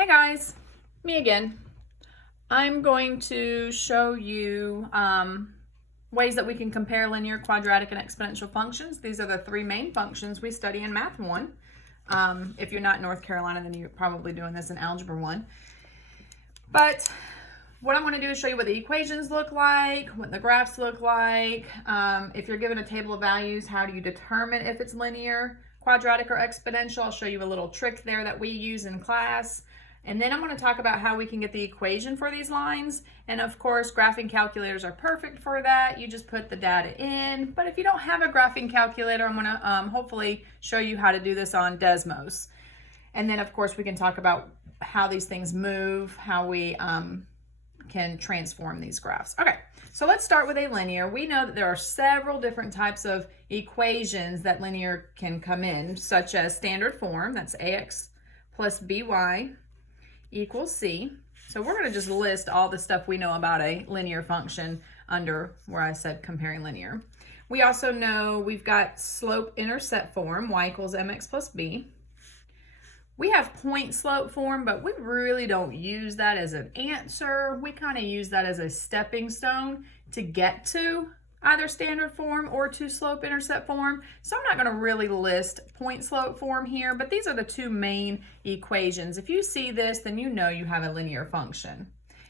Hey guys, me again. I'm going to show you ways that we can compare linear, quadratic, and exponential functions. These are the three main functions we study in Math 1. If you're not in North Carolina, then you're probably doing this in Algebra 1. But what I'm going to do is show you what the equations look like, what the graphs look like. If you're given a table of values, how do you determine if it's linear, quadratic, or exponential? I'll show you a little trick there that we use in class. And then I'm going to talk about how we can get the equation for these lines. And of course, graphing calculators are perfect for that. You just put the data in. But if you don't have a graphing calculator, I'm going to hopefully show you how to do this on Desmos. And then of course, we can talk about how these things move, how we can transform these graphs. Okay, so let's start with a linear. We know that there are several different types of equations that linear can come in, such as standard form, that's ax plus by equals c. So we're going to just list all the stuff we know about a linear function under where I said comparing linear. We also know we've got slope-intercept form, y equals mx plus b. We have point slope form, but we really don't use that as an answer. We kind of use that as a stepping stone to get to either standard form or to slope intercept form. So I'm not going to really list point slope form here, but these are the two main equations. If you see this, then you know you have a linear function.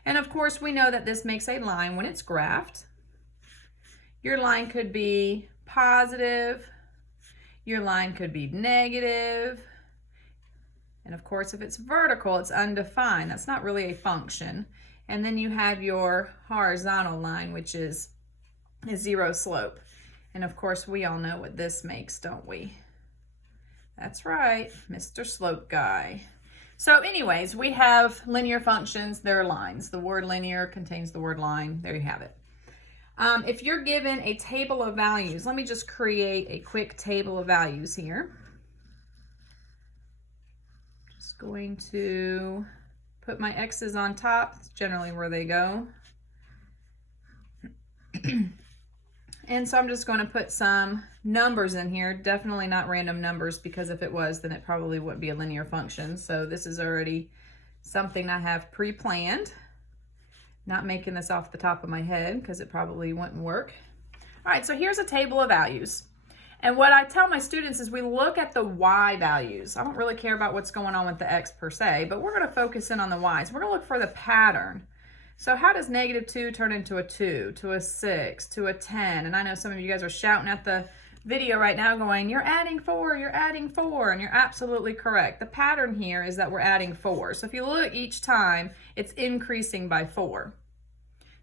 And of course, we know that this makes a line when it's graphed. Your line could be positive. Your line could be negative. And of course, if it's vertical, it's undefined. That's not really a function. And then you have your horizontal line, which is zero slope. And of course, we all know what this makes, don't we? That's right, Mr. Slope Guy. So anyways, we have linear functions, they're lines. The word linear contains the word line. There you have it. If you're given a table of values, let me just create a quick table of values here. Just going to put my x's on top. That's generally where they go. And so I'm just going to put some numbers in here, definitely not random numbers, because if it was, then it probably wouldn't be a linear function. So this is already something I have pre-planned. Not making this off the top of my head because it probably wouldn't work. All right, so here's a table of values. And what I tell my students is we look at the y values. I don't really care about what's going on with the x per se, but we're going to focus in on the y. So we're going to look for the pattern. So how does -2 turn into a 2, to a 6, to a 10? And I know some of you guys are shouting at the video right now going, you're adding 4, you're adding 4, and you're absolutely correct. The pattern here is that we're adding 4. So if you look each time, it's increasing by 4.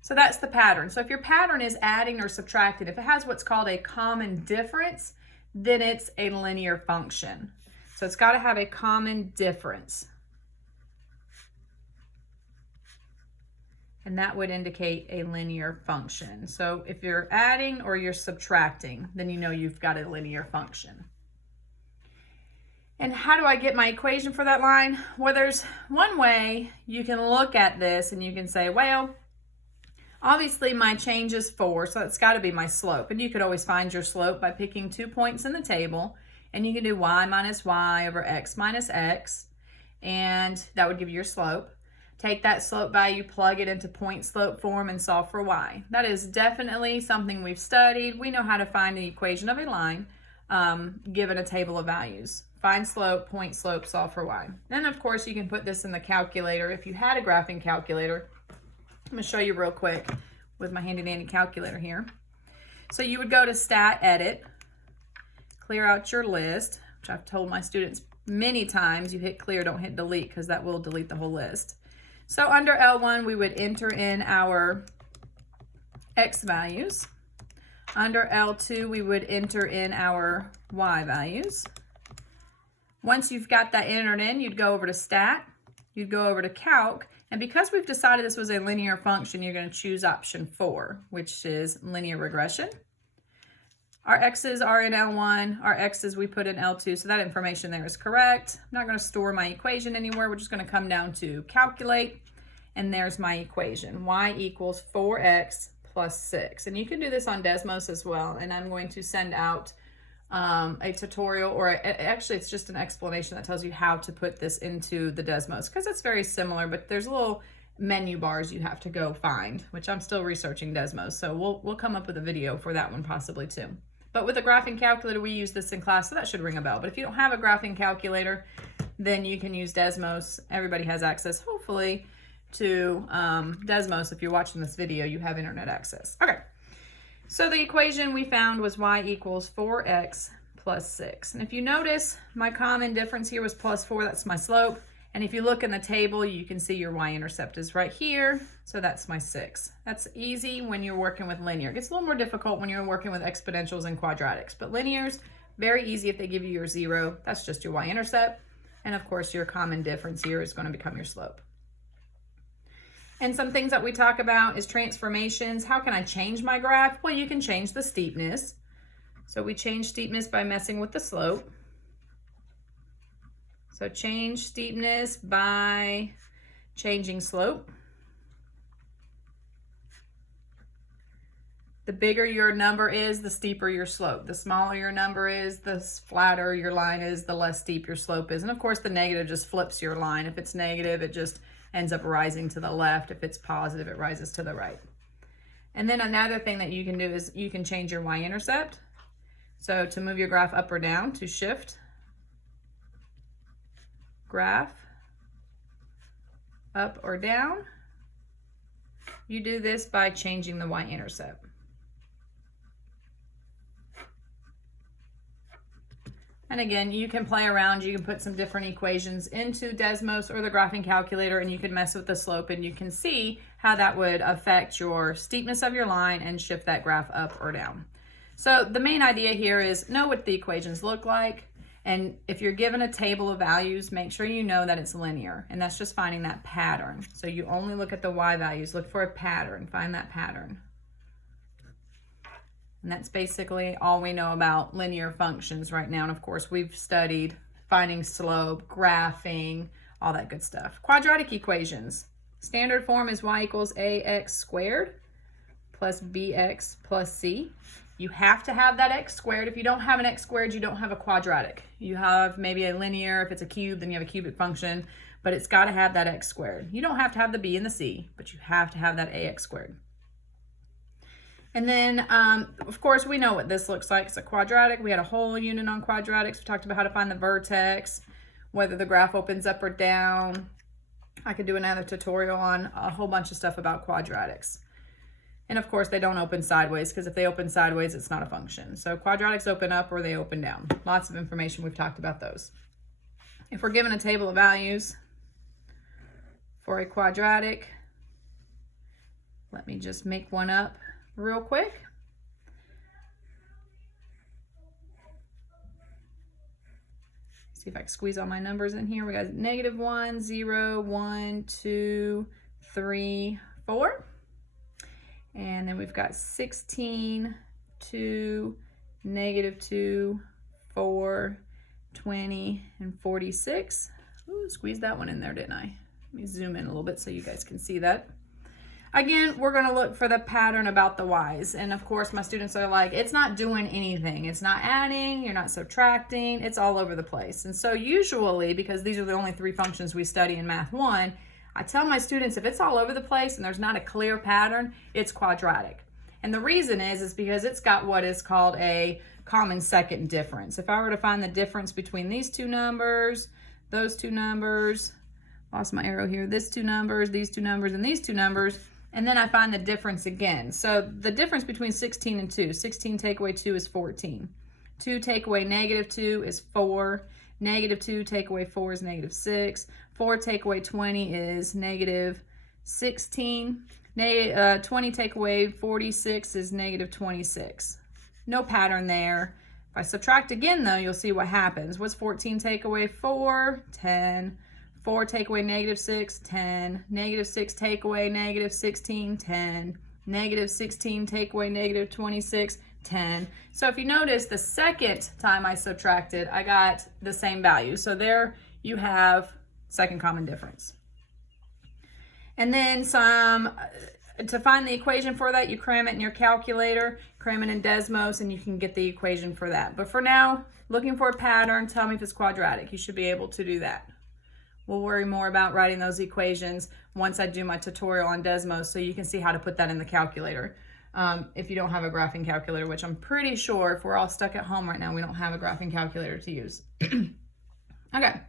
So that's the pattern. So if your pattern is adding or subtracting, if it has what's called a common difference, then it's a linear function. So it's got to have a common difference. And that would indicate a linear function. So if you're adding or you're subtracting, then you know you've got a linear function. And how do I get my equation for that line? Well, there's one way you can look at this and you can say, well, obviously my change is 4, so it's got to be my slope. And you could always find your slope by picking 2 points in the table. And you can do y minus y over x minus x. And that would give you your slope. Take that slope value, plug it into point slope form, and solve for y. That is definitely something we've studied. We know how to find the equation of a line given a table of values. Find slope, point slope, solve for y. Then of course you can put this in the calculator. If you had a graphing calculator, I'm going to show you real quick with my handy dandy calculator here. So you would go to Stat Edit, clear out your list, which I've told my students many times, you hit clear, don't hit delete, because that will delete the whole list. So under L1, we would enter in our x values. Under L2, we would enter in our y values. Once you've got that entered in, you'd go over to Stat, you'd go over to Calc, and because we've decided this was a linear function, you're going to choose option 4, which is linear regression. Our x's are in L1, our x's we put in L2, so that information there is correct. I'm not going to store my equation anywhere. We're just going to come down to calculate, and there's my equation. Y equals 4x plus 6. And you can do this on Desmos as well, and I'm going to send out a tutorial, or actually it's just an explanation that tells you how to put this into the Desmos, because it's very similar, but there's little menu bars you have to go find, which I'm still researching Desmos, so we'll come up with a video for that one possibly too. But with a graphing calculator, we use this in class, so that should ring a bell. But if you don't have a graphing calculator, then you can use Desmos. Everybody has access, hopefully, to Desmos. If you're watching this video, you have internet access. Okay, so the equation we found was y equals 4x plus 6. And if you notice, my common difference here was plus 4. That's my slope. And if you look in the table, you can see your y-intercept is right here. So that's my 6. That's easy when you're working with linear. It gets a little more difficult when you're working with exponentials and quadratics. But linears, very easy if they give you your 0. That's just your y-intercept. And of course, your common difference here is going to become your slope. And some things that we talk about is transformations. How can I change my graph? Well, you can change the steepness. So we change steepness by messing with the slope. So change steepness by changing slope. The bigger your number is, the steeper your slope. The smaller your number is, the flatter your line is, the less steep your slope is. And of course, the negative just flips your line. If it's negative, it just ends up rising to the left. If it's positive, it rises to the right. And then another thing that you can do is you can change your y-intercept. So to move your graph up or down, to shift graph up or down, you do this by changing the y-intercept. And again, you can play around. You can put some different equations into Desmos or the graphing calculator, and you can mess with the slope, and you can see how that would affect your steepness of your line and shift that graph up or down. So the main idea here is know what the equations look like. And if you're given a table of values, make sure you know that it's linear. And that's just finding that pattern. So you only look at the y values, look for a pattern, find that pattern. And that's basically all we know about linear functions right now. And of course, we've studied finding slope, graphing, all that good stuff. Quadratic equations. Standard form is y equals ax squared plus bx plus c. You have to have that x squared. If you don't have an x squared, you don't have a quadratic. You have maybe a linear. If it's a cube, then you have a cubic function, but it's got to have that x squared. You don't have to have the b and the c, but you have to have that ax squared. And then, of course, we know what this looks like. It's a quadratic. We had a whole unit on quadratics. We talked about how to find the vertex, whether the graph opens up or down. I could do another tutorial on a whole bunch of stuff about quadratics. And of course, they don't open sideways, because if they open sideways, it's not a function. So quadratics open up or they open down. Lots of information. We've talked about those. If we're given a table of values for a quadratic, let me just make one up real quick. See if I can squeeze all my numbers in here. We got -1, 0, 1, 2, 3, 4. And then we've got 16, 2, -2, 4, 20, and 46. Ooh, squeezed that one in there, didn't I? Let me zoom in a little bit so you guys can see that. Again, we're going to look for the pattern about the y's. And of course, my students are like, it's not doing anything. It's not adding, you're not subtracting, it's all over the place. And so usually, because these are the only 3 functions we study in Math 1, I tell my students if it's all over the place and there's not a clear pattern, it's quadratic. And the reason is because it's got what is called a common second difference. If I were to find the difference between these two numbers, those two numbers, lost my arrow here, these two numbers, these two numbers, and these two numbers, and then I find the difference again. So the difference between 16 and 2, 16 take away 2 is 14. 2 take away -2 is 4. -2 take away 4 is -6. 4 take away 20 is -16. 20 take away 46 is -26. No pattern there. If I subtract again, though, you'll see what happens. What's 14 take away 4? 10. 4 take away -6, 10. -6 take away -16, 10. -16 take away -26, 10. So if you notice, the second time I subtracted, I got the same value. So there you have second common difference. And then some to find the equation for that, you cram it in your calculator, cram it in Desmos, and you can get the equation for that. But for now, looking for a pattern, tell me if it's quadratic. You should be able to do that. We'll worry more about writing those equations once I do my tutorial on Desmos, so you can see how to put that in the calculator. If you don't have a graphing calculator, which I'm pretty sure if we're all stuck at home right now, we don't have a graphing calculator to use. Okay.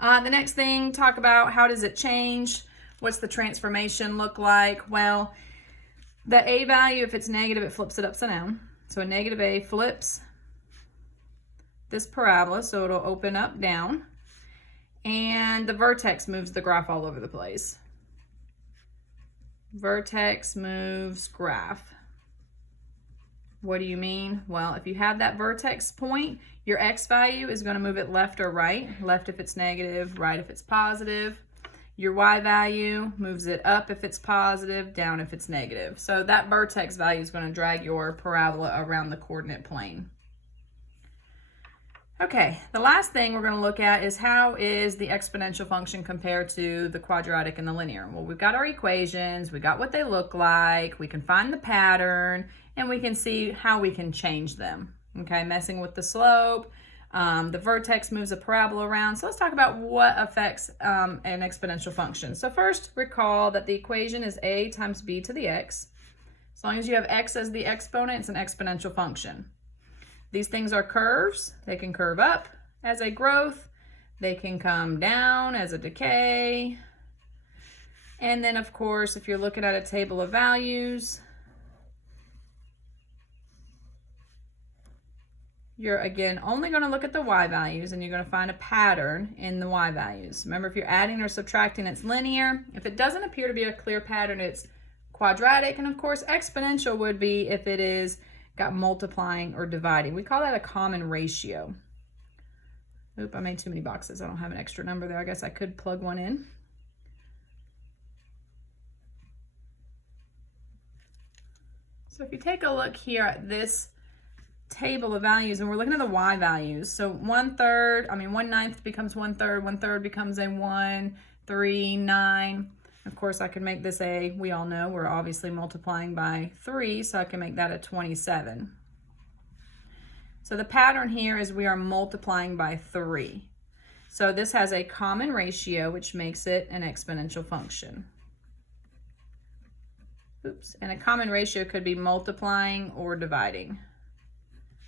The next thing, talk about how does it change? What's the transformation look like? Well, the a value, if it's negative, it flips it upside down. So a negative a flips this parabola, so it'll open up, down. And the vertex moves the graph all over the place. Vertex moves graph. What do you mean? Well, if you have that vertex point, your x value is going to move it left or right. Left if it's negative, right if it's positive. Your y value moves it up if it's positive, down if it's negative. So that vertex value is going to drag your parabola around the coordinate plane. Okay, the last thing we're going to look at is how is the exponential function compared to the quadratic and the linear. Well, we've got our equations, we got what they look like, we can find the pattern, and we can see how we can change them. Okay, messing with the slope, the vertex moves a parabola around. So let's talk about what affects an exponential function. So first, recall that the equation is a times b to the x. As long as you have x as the exponent, it's an exponential function. These things are curves. They can curve up as a growth. They can come down as a decay. And then, of course, if you're looking at a table of values, you're, again, only going to look at the y values, and you're going to find a pattern in the y values. Remember, if you're adding or subtracting, it's linear. If it doesn't appear to be a clear pattern, it's quadratic. And, of course, exponential would be if it is got multiplying or dividing. We call that a common ratio. Oop, I made too many boxes. I don't have an extra number there. I guess I could plug one in. So if you take a look here at this table of values, and we're looking at the y values. So 1/9 becomes 1/3, 1/3 becomes a 1, 3, 9. Of course, I can make this a, we all know, we're obviously multiplying by 3, so I can make that a 27. So the pattern here is we are multiplying by 3. So this has a common ratio, which makes it an exponential function. Oops, and a common ratio could be multiplying or dividing.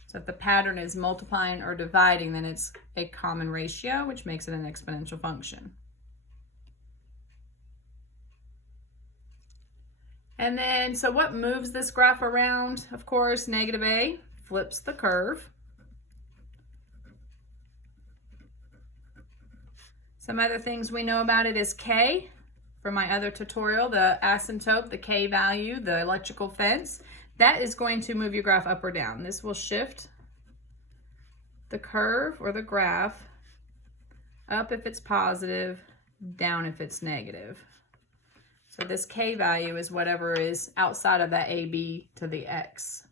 So if the pattern is multiplying or dividing, then it's a common ratio, which makes it an exponential function. And then, so what moves this graph around? Of course, negative a flips the curve. Some other things we know about it is k. From my other tutorial, the asymptote, the k value, the electrical fence, that is going to move your graph up or down. This will shift the curve or the graph up if it's positive, down if it's negative. So this k value is whatever is outside of that ab to the x.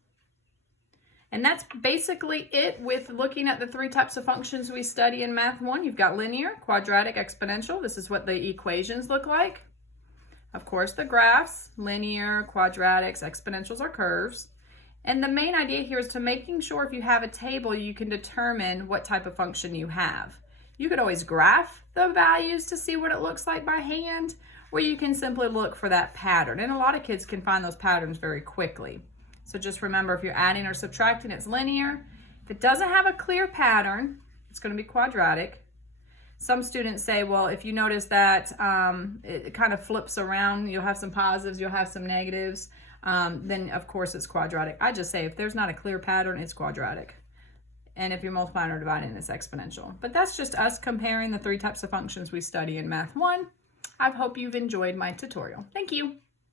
And that's basically it with looking at the 3 types of functions we study in Math 1. You've got linear, quadratic, exponential. This is what the equations look like. Of course, the graphs, linear, quadratics, exponentials are curves. And the main idea here is to making sure if you have a table, you can determine what type of function you have. You could always graph the values to see what it looks like by hand, or you can simply look for that pattern. And a lot of kids can find those patterns very quickly. So just remember, if you're adding or subtracting, it's linear. If it doesn't have a clear pattern, it's going to be quadratic. Some students say, well, if you notice that it kind of flips around, you'll have some positives, you'll have some negatives, then of course it's quadratic. I just say if there's not a clear pattern, it's quadratic. And if you're multiplying or dividing, it's exponential. But that's just us comparing the 3 types of functions we study in Math 1. I hope you've enjoyed my tutorial. Thank you.